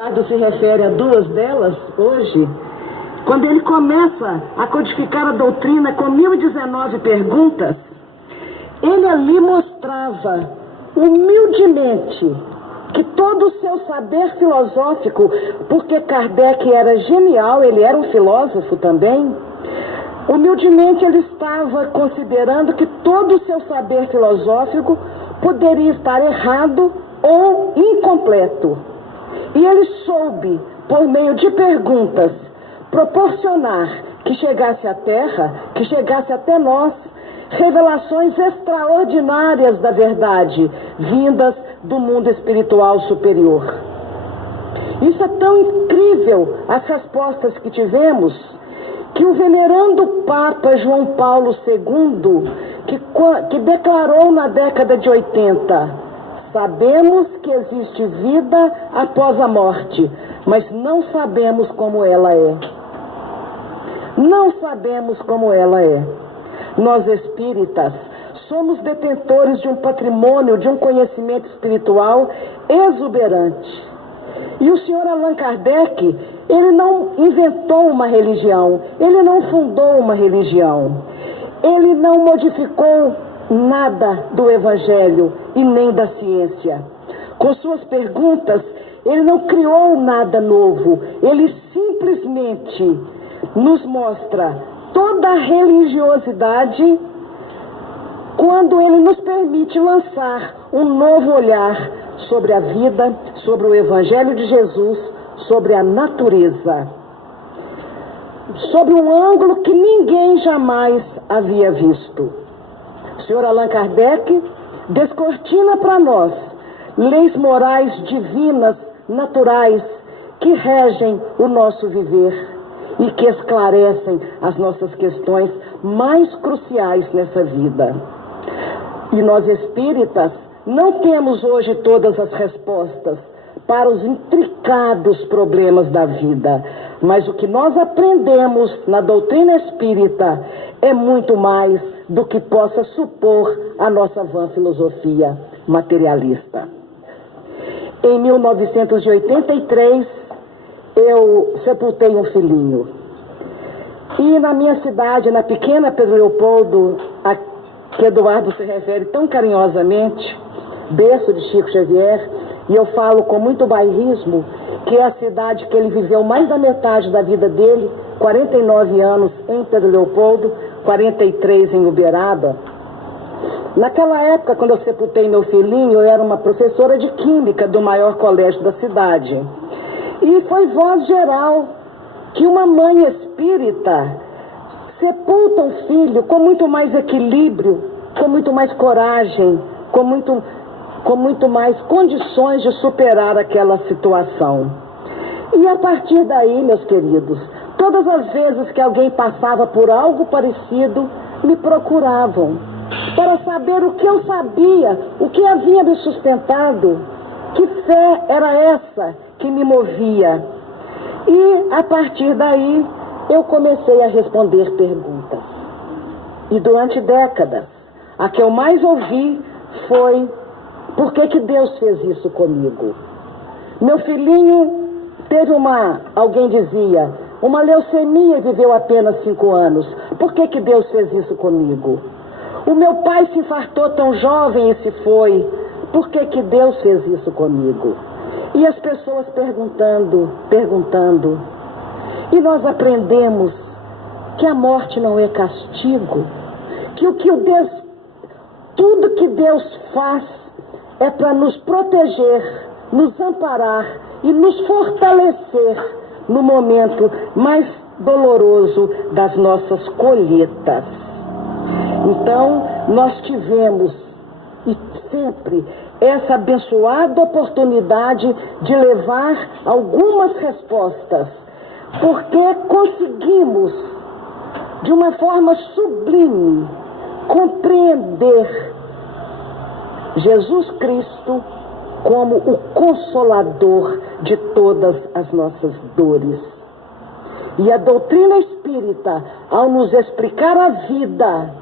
Ricardo se refere a duas delas hoje, quando ele começa a codificar a doutrina com 1019 perguntas, ele ali mostrava humildemente que todo o seu saber filosófico, porque Kardec era genial, ele era um filósofo também, humildemente ele estava considerando que todo o seu saber filosófico poderia estar errado ou incompleto. E ele soube, por meio de perguntas, proporcionar que chegasse à Terra, que chegasse até nós, revelações extraordinárias da verdade, vindas do mundo espiritual superior. Isso é tão incrível, as respostas que tivemos, que o venerando Papa João Paulo II, que declarou na década de 80, sabemos que existe vida após a morte, mas não sabemos como ela é. Não sabemos como ela é. Nós espíritas somos detentores de um patrimônio, de um conhecimento espiritual exuberante. E o senhor Allan Kardec, ele não inventou uma religião, ele não fundou uma religião, ele não modificou nada do Evangelho e nem da ciência. Com suas perguntas, ele não criou nada novo, ele simplesmente nos mostra toda a religiosidade quando ele nos permite lançar um novo olhar sobre a vida, sobre o Evangelho de Jesus, sobre a natureza, sobre um ângulo que ninguém jamais havia visto. O senhor Allan Kardec descortina para nós leis morais divinas, naturais, que regem o nosso viver e que esclarecem as nossas questões mais cruciais nessa vida. E nós espíritas não temos hoje todas as respostas para os intricados problemas da vida, mas o que nós aprendemos na doutrina espírita é muito mais do que possa supor a nossa vã filosofia materialista. Em 1983, eu sepultei um filhinho. E na minha cidade, na pequena Pedro Leopoldo, a que Eduardo se refere tão carinhosamente, berço de Chico Xavier, e eu falo com muito bairrismo, que é a cidade que ele viveu mais da metade da vida dele, 49 anos em Pedro Leopoldo, 43 em Uberaba. Naquela época, quando eu sepultei meu filhinho, eu era uma professora de química do maior colégio da cidade. E foi voz geral que uma mãe espírita sepulta um filho com muito mais equilíbrio, com muito mais coragem, com muito mais condições de superar aquela situação. E a partir daí, meus queridos, todas as vezes que alguém passava por algo parecido, me procuravam para saber o que eu sabia, o que havia me sustentado, que fé era essa que me movia. E a partir daí, eu comecei a responder perguntas. E durante décadas, a que eu mais ouvi foi: por que Deus fez isso comigo? Meu filhinho teve alguém dizia, uma leucemia e viveu apenas 5 anos. Por que Deus fez isso comigo? O meu pai se infartou tão jovem e se foi. Por que Deus fez isso comigo? E as pessoas perguntando. E nós aprendemos que a morte não é castigo, que tudo que Deus faz é para nos proteger, nos amparar e nos fortalecer no momento mais doloroso das nossas colheitas. Então, nós tivemos e sempre essa abençoada oportunidade de levar algumas respostas, porque conseguimos, de uma forma sublime, compreender Jesus Cristo como o consolador de todas as nossas dores. E a doutrina espírita, ao nos explicar a vida,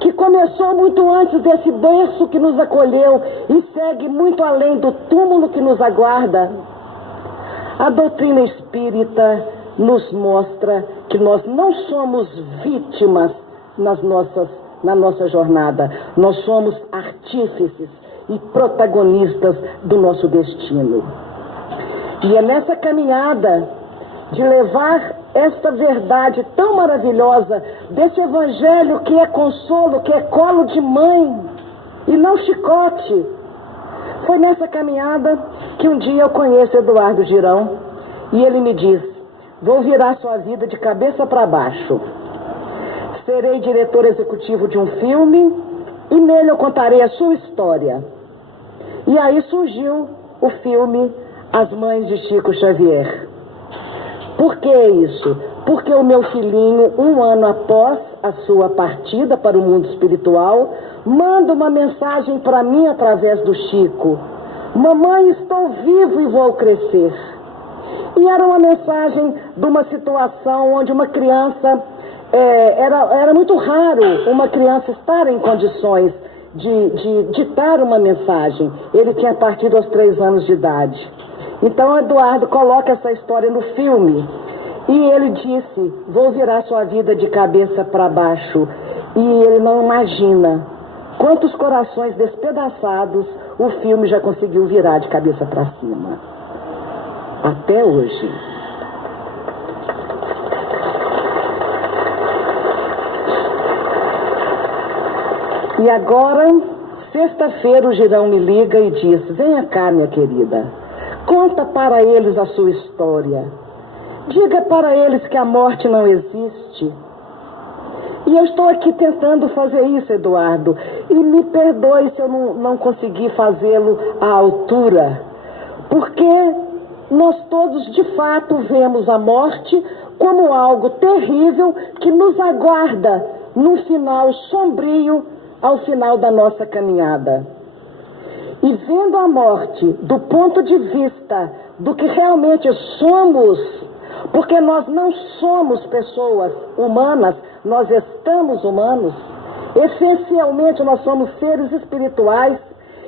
que começou muito antes desse berço que nos acolheu e segue muito além do túmulo que nos aguarda, A doutrina espírita nos mostra que nós não somos vítimas na nossa jornada. Nós somos artífices e protagonistas do nosso destino. E é nessa caminhada de levar esta verdade tão maravilhosa desse evangelho que é consolo, que é colo de mãe e não chicote. Foi nessa caminhada que um dia eu conheço Eduardo Girão e ele me diz: vou virar sua vida de cabeça para baixo. Serei diretor executivo de um filme e nele eu contarei a sua história. E aí surgiu o filme As Mães de Chico Xavier. Por que isso? Porque o meu filhinho, um ano após a sua partida para o mundo espiritual, manda uma mensagem para mim através do Chico: mamãe, estou vivo e vou crescer. E era uma mensagem de uma situação onde uma criança, era muito raro uma criança estar em condições de ditar uma mensagem. Ele tinha partido aos 3 anos de idade. Então Eduardo coloca essa história no filme e ele disse: vou virar sua vida de cabeça para baixo. E ele não imagina quantos corações despedaçados o filme já conseguiu virar de cabeça para cima. Até hoje. E agora, sexta-feira, o Girão me liga e diz: venha cá, minha querida, conta para eles a sua história. Diga para eles que a morte não existe. E eu estou aqui tentando fazer isso, Eduardo. E me perdoe se eu não conseguir fazê-lo à altura. Porque nós todos, de fato, vemos a morte como algo terrível que nos aguarda num final sombrio ao final da nossa caminhada. E vendo a morte do ponto de vista do que realmente somos, porque nós não somos pessoas humanas, nós estamos humanos, essencialmente nós somos seres espirituais,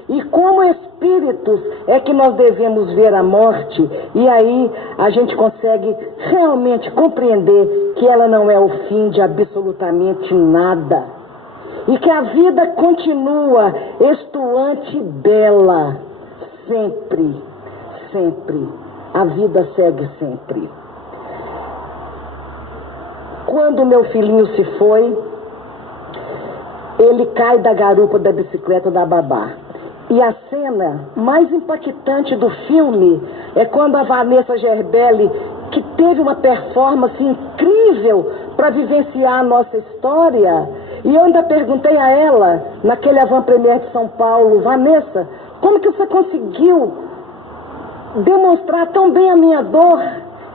e como espíritos é que nós devemos ver a morte, e aí a gente consegue realmente compreender que ela não é o fim de absolutamente nada, e que a vida continua estuante bela, sempre, sempre, a vida segue sempre. Quando meu filhinho se foi, ele cai da garupa da bicicleta da babá. E a cena mais impactante do filme é quando a Vanessa Gerbelli, que teve uma performance incrível para vivenciar a nossa história, e eu ainda perguntei a ela, naquele avant-première de São Paulo: Vanessa, como que você conseguiu demonstrar tão bem a minha dor?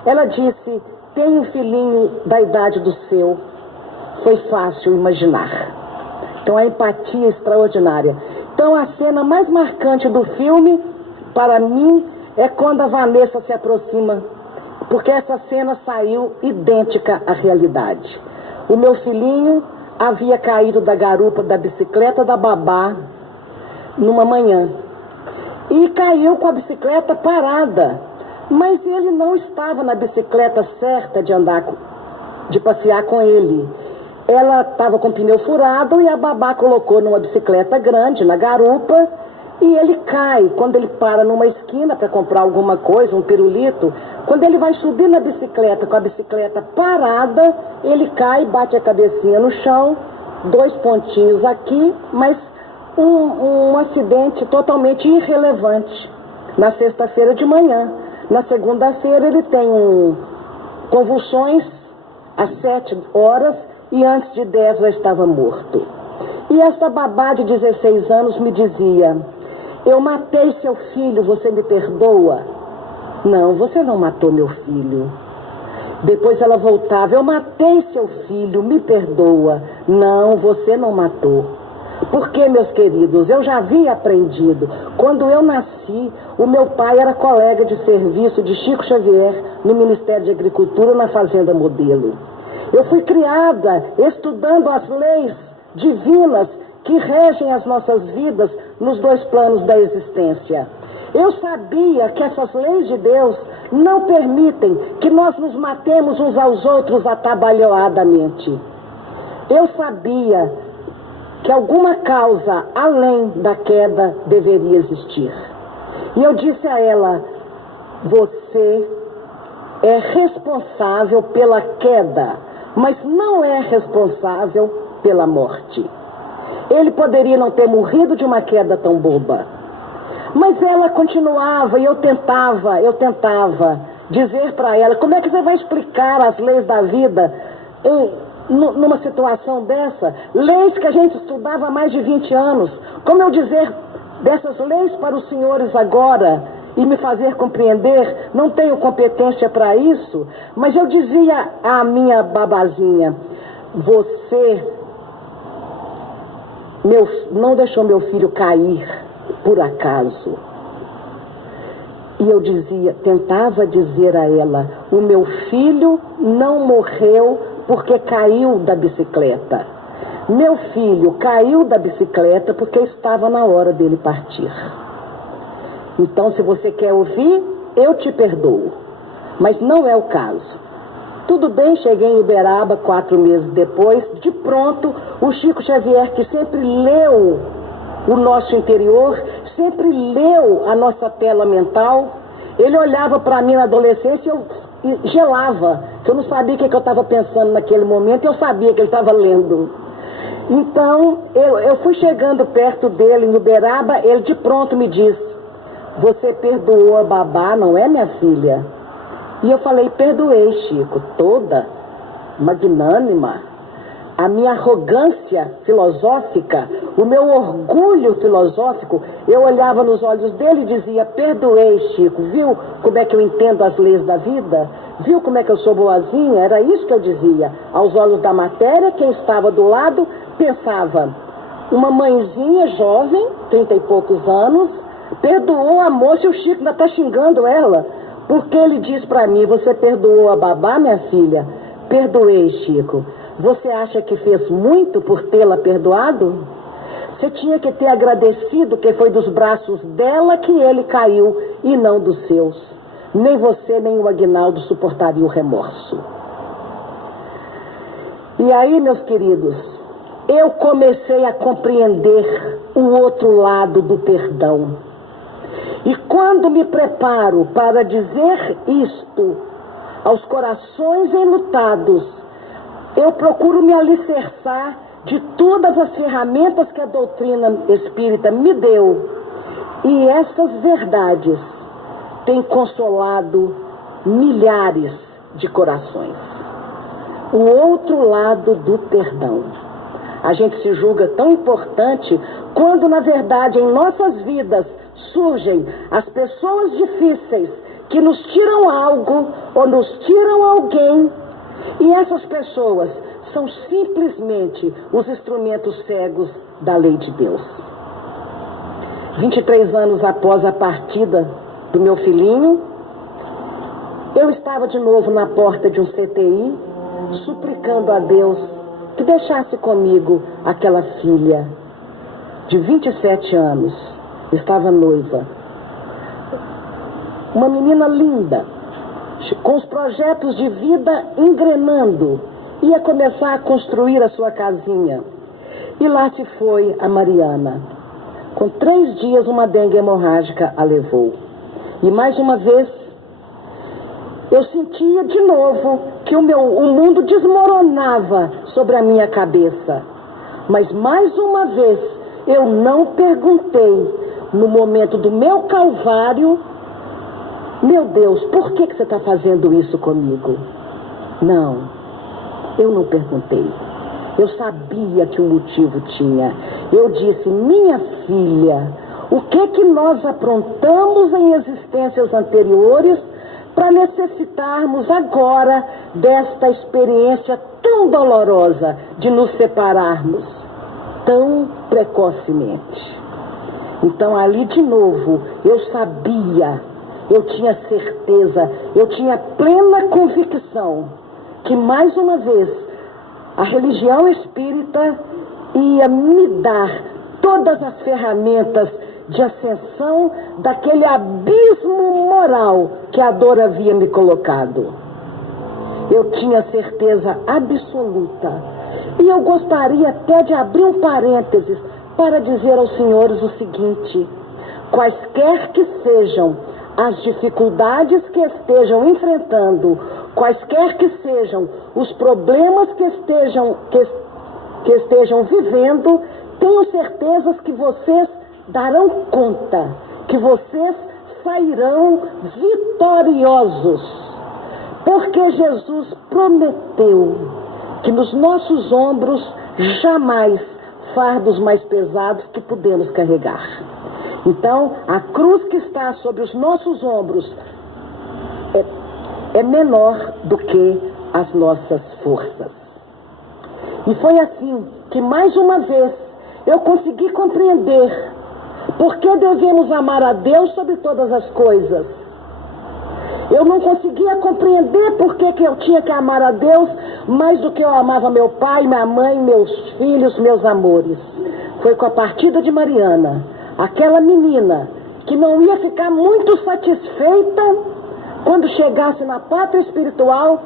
Ela disse: tem um filhinho da idade do seu. Foi fácil imaginar. Então a empatia é extraordinária. Então a cena mais marcante do filme, para mim, é quando a Vanessa se aproxima, porque essa cena saiu idêntica à realidade. O meu filhinho havia caído da garupa da bicicleta da babá numa manhã e caiu com a bicicleta parada, mas ele não estava na bicicleta certa de andar, de passear com ele. Ela estava com o pneu furado e a babá colocou numa bicicleta grande, na garupa, e ele cai. Quando ele para numa esquina para comprar alguma coisa, um pirulito, quando ele vai subir na bicicleta com a bicicleta parada, ele cai, bate a cabecinha no chão, 2 pontinhos aqui, mas um acidente totalmente irrelevante. Na sexta-feira de manhã. Na segunda-feira ele tem convulsões às 7 horas e antes de 10 já estava morto. E essa babá de 16 anos me dizia: eu matei seu filho, você me perdoa? Não, você não matou meu filho. Depois ela voltava: eu matei seu filho, me perdoa? Não, você não matou. Porque, meus queridos, eu já havia aprendido. Quando eu nasci, o meu pai era colega de serviço de Chico Xavier no Ministério de Agricultura, na Fazenda Modelo. Eu fui criada estudando as leis divinas que regem as nossas vidas nos 2 planos da existência. Eu sabia que essas leis de Deus não permitem que nós nos matemos uns aos outros atabalhoadamente. Eu sabia que alguma causa além da queda deveria existir. E eu disse a ela: você é responsável pela queda, mas não é responsável pela morte. Ele poderia não ter morrido de uma queda tão boba. Mas ela continuava, e eu tentava dizer para ela: como é que você vai explicar as leis da vida numa situação dessa? Leis que a gente estudava há mais de 20 anos. Como eu dizer dessas leis para os senhores agora e me fazer compreender? Não tenho competência para isso. Mas eu dizia à minha babazinha: você não deixou meu filho cair por acaso. E eu tentava dizer a ela: o meu filho não morreu porque caiu da bicicleta. Meu filho caiu da bicicleta porque estava na hora dele partir. Então, se você quer ouvir, eu te perdoo. Mas não é o caso. Tudo bem, cheguei em Uberaba 4 meses depois. De pronto, o Chico Xavier, que sempre leu o nosso interior, sempre leu a nossa tela mental, ele olhava para mim na adolescência e eu gelava, que eu não sabia o que eu estava pensando naquele momento, eu sabia que ele estava lendo. Então, eu fui chegando perto dele em Uberaba, ele de pronto me disse: você perdoou a babá, não é, minha filha? E eu falei: perdoei, Chico, toda, magnânima. A minha arrogância filosófica, o meu orgulho filosófico, eu olhava nos olhos dele e dizia: perdoei, Chico, viu como é que eu entendo as leis da vida? Viu como é que eu sou boazinha? Era isso que eu dizia. Aos olhos da matéria, quem estava do lado pensava: uma mãezinha jovem, 30 e poucos anos, perdoou a moça e o Chico ainda está xingando ela. Porque ele diz para mim: você perdoou a babá, minha filha? Perdoei, Chico. Você acha que fez muito por tê-la perdoado? Você tinha que ter agradecido que foi dos braços dela que ele caiu e não dos seus. Nem você, nem o Aguinaldo suportariam o remorso. E aí, meus queridos, eu comecei a compreender o outro lado do perdão. E quando me preparo para dizer isto aos corações enlutados, eu procuro me alicerçar de todas as ferramentas que a doutrina espírita me deu. E essas verdades têm consolado milhares de corações. O outro lado do perdão. A gente se julga tão importante quando, na verdade, em nossas vidas surgem as pessoas difíceis que nos tiram algo ou nos tiram alguém. E essas pessoas são simplesmente os instrumentos cegos da lei de Deus. 23 anos após a partida do meu filhinho, eu estava de novo na porta de um CTI, suplicando a Deus que deixasse comigo aquela filha de 27 anos. Estava noiva. Uma menina linda, com os projetos de vida engrenando, ia começar a construir a sua casinha. E lá se foi a Mariana. Com 3 dias, uma dengue hemorrágica a levou. E mais uma vez, eu sentia de novo que o mundo desmoronava sobre a minha cabeça. Mas mais uma vez, eu não perguntei, no momento do meu calvário: meu Deus, por que você está fazendo isso comigo? Não, eu não perguntei. Eu sabia que o motivo tinha. Eu disse: minha filha, o que nós aprontamos em existências anteriores para necessitarmos agora desta experiência tão dolorosa de nos separarmos tão precocemente? Então, ali de novo, eu sabia, eu tinha certeza, eu tinha plena convicção que, mais uma vez, a religião espírita ia me dar todas as ferramentas de ascensão daquele abismo moral que a dor havia me colocado. Eu tinha certeza absoluta. E eu gostaria até de abrir um parênteses para dizer aos senhores o seguinte: quaisquer que sejam as dificuldades que estejam enfrentando, quaisquer que sejam os problemas que estejam vivendo, tenho certezas que vocês darão conta, que vocês sairão vitoriosos. Porque Jesus prometeu que nos nossos ombros jamais fardos mais pesados que podemos carregar. Então, a cruz que está sobre os nossos ombros é menor do que as nossas forças. E foi assim que, mais uma vez, eu consegui compreender por que devemos amar a Deus sobre todas as coisas. Eu não conseguia compreender por que eu tinha que amar a Deus mais do que eu amava meu pai, minha mãe, meus filhos, meus amores. Foi com a partida de Mariana, aquela menina que não ia ficar muito satisfeita quando chegasse na pátria espiritual.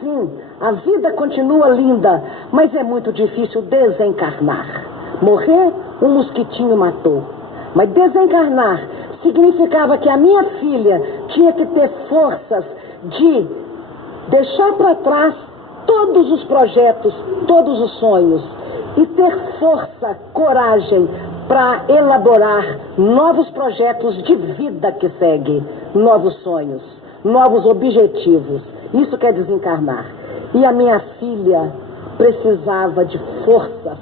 Sim, a vida continua linda, mas é muito difícil desencarnar. Morrer, um mosquitinho matou. Mas desencarnar significava que a minha filha tinha que ter forças de deixar para trás todos os projetos, todos os sonhos, e ter força, coragem para elaborar novos projetos de vida que seguem, novos sonhos, novos objetivos. Isso quer desencarnar. E a minha filha precisava de forças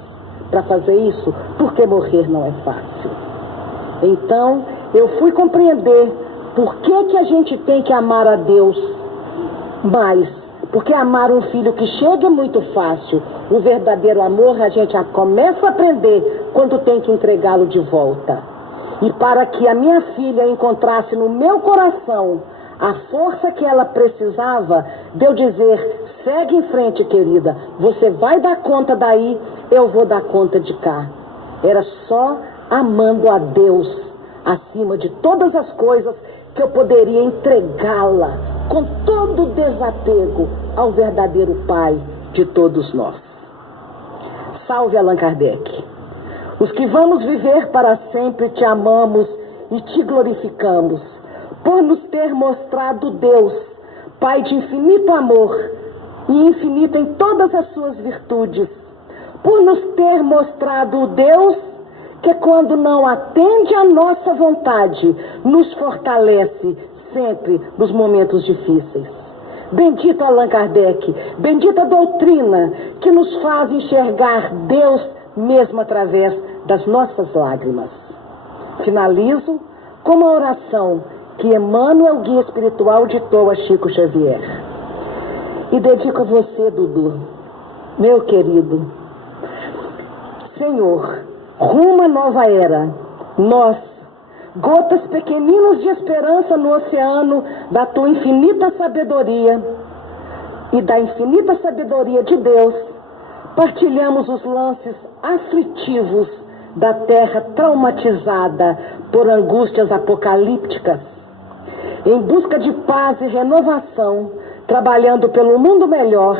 para fazer isso, porque morrer não é fácil. Então, eu fui compreender por que a gente tem que amar a Deus mais. Porque amar um filho que chega é muito fácil. O verdadeiro amor a gente já começa a aprender quando tem que entregá-lo de volta. E para que a minha filha encontrasse no meu coração a força que ela precisava, de eu dizer: segue em frente, querida, você vai dar conta daí, eu vou dar conta de cá. Era só amando a Deus acima de todas as coisas que eu poderia entregá-la com todo o desapego ao verdadeiro Pai de todos nós. Salve Allan Kardec. Os que vamos viver para sempre te amamos e te glorificamos, por nos ter mostrado Deus, Pai de infinito amor e infinito em todas as suas virtudes, por nos ter mostrado o Deus que, quando não atende à nossa vontade, nos fortalece sempre nos momentos difíceis. Bendito Allan Kardec, bendita a doutrina que nos faz enxergar Deus mesmo através das nossas lágrimas. Finalizo com uma oração que Emmanuel, guia espiritual, ditou a Chico Xavier. E dedico a você, Dudu, meu querido. Senhor, rumo à nova era, nós, gotas pequeninas de esperança no oceano da tua infinita sabedoria e da infinita sabedoria de Deus, partilhamos os lances aflitivos da terra traumatizada por angústias apocalípticas, em busca de paz e renovação, trabalhando pelo mundo melhor,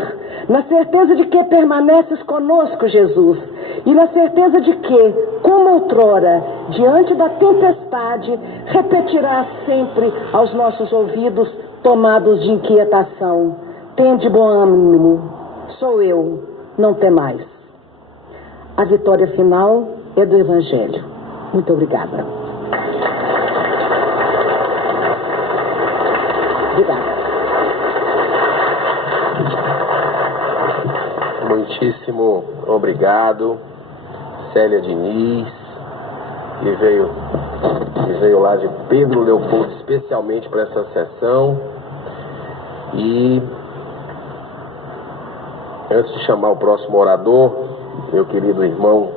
na certeza de que permaneces conosco, Jesus, e na certeza de que, como outrora, diante da tempestade, repetirás sempre aos nossos ouvidos, tomados de inquietação: tende bom ânimo, sou eu, não temais. A vitória final é do Evangelho. Muito obrigada. Obrigada. Muitíssimo obrigado, Célia Diniz, que veio lá de Pedro Leopoldo especialmente para essa sessão. E antes de chamar o próximo orador, meu querido irmão